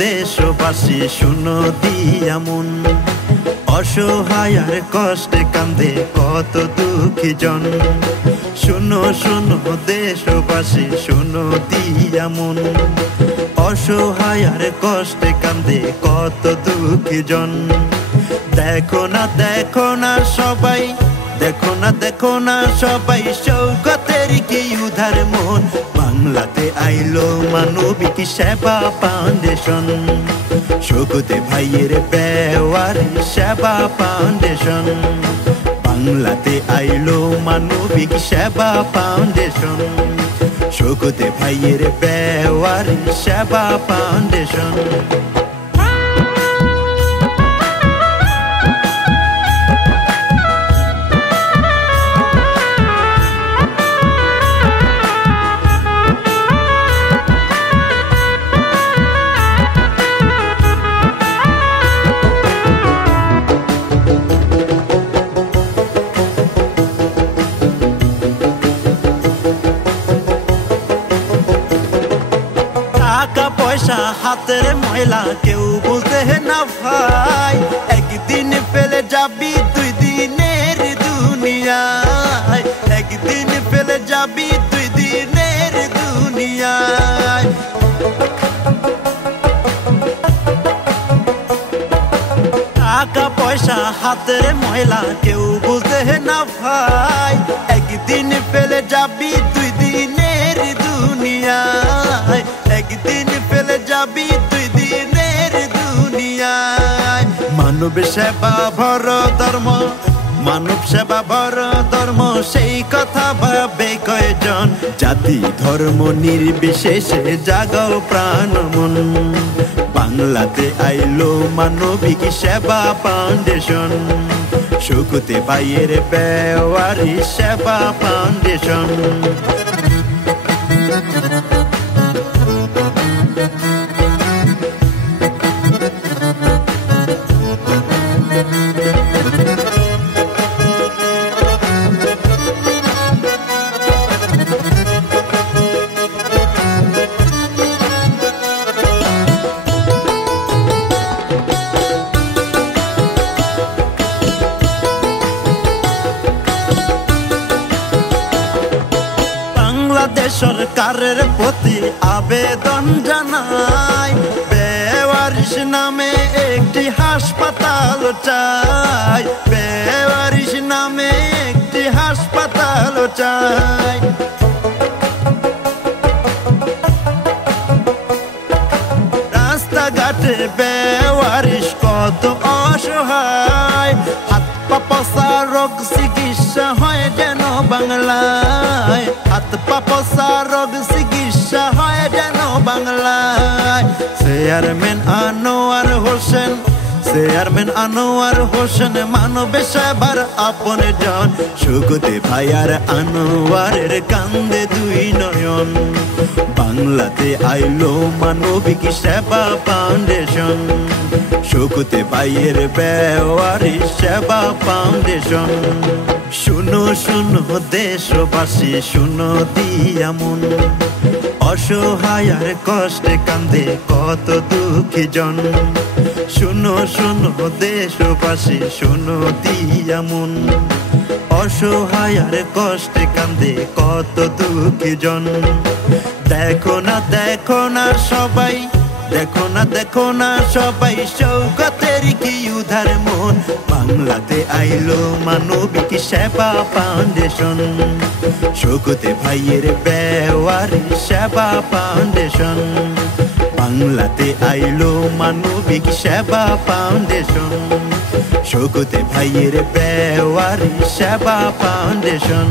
দেশবাসী শুনো দিয়া মন, অসহায়ের কষ্টে কান্দে কত দুঃখী জন। শুনো শুনো দেশবাসী শুনো দিয়া মন, অসহায়ের কষ্টে কান্দে কত দুঃখী জন। দেখো না সবাই, দেখো না সবাই শৌকতের কি উধার মন। বাংলাতে আইলো মানবিক সেবা ফাউন্ডেশন, শৌকতে ভাইয়ের বেওয়ারি সেবা ফাউন্ডেশন। বাংলাতে আইলো মানবিক সেবা ফাউন্ডেশন, শৌকতে ভাইয়ের বেওয়ারি সেবা ফাউন্ডেশন। টাকা পয়সা হাতের ময়লা কেউ বুঝে না ভাই, একদিন ফেলে যাবি দুই দিনের দুনিয়ায়, একদিন ফেলে যাবি দুই দিনের দুনিয়ায়। টাকা পয়সা হাতের ময়লা কেউ বুঝে না ভাই, একদিন ফেলে যাবি দুই দিনের দুনিয়ায়, একদিন ফেলে যাবি দুই দিনের দুনিয়ায়। মানব সেবা ভর ধর্ম, মানব সেবা ভর ধর্ম, সেই কথা ভাবে কয়জন। জাতি ধর্ম নির্বিশেষে জাগাও প্রাণ মন, বাংলাতে আইলো মানবিক সেবা ফাউন্ডেশন, শৌকতে ভাইয়ের বেওয়ারি সেবা ফাউন্ডেশন। বাংলাদেশ সরকারের প্রতি আবেদন জানাই, বেওয়ারিশ নামে একটি হাসপাতাল চাই, বেওয়ারিশ নামে একটি হাসপাতাল চাই। রাস্তাঘাটে বেওয়ারিশ কত অসহায়, হাত পা পচা রোগ চিকিৎসা হয় যেন বাংলায়, হাত পা পচা রোগ চিকিৎসা হয় যেন বাংলায়। চেয়ারম্যান আনোয়ার হোসেন, চেয়ারম্যান আনোয়ার হোসেন মানব সেবার আপন জন, শৌকতে ভাইয়ার আনোয়ারের কান্দে দুই নয়ন। বাংলাতে আইলো মানবিক সেবা ফাউন্ডেশন, শৌকতে ভাইয়ের বেওয়ারি সেবা ফাউন্ডেশন। শুনো শুনো দেশবাসী শুনো দিয়া মন, অসহায়ের কষ্টে কান্দে কত দুঃখী জন। শুনো শুনো দেশবাসী শুনো দিয়া মন, অসহায়ের কষ্টে কান্দে কত দুঃখী জন। দেখো না সবাই, দেখো না সবাই শৌকতের কি উধার মন। বাংলাতে আইলো মানবিক সেবা ফাউন্ডেশন, শৌকতে ভাইয়ের বেওয়ারি সেবা ফাউন্ডেশন। বাংলাতে আইলো মানবিক সেবা ফাউন্ডেশন, শৌকতে ভাইয়ের বেওয়ারি সেবা ফাউন্ডেশন।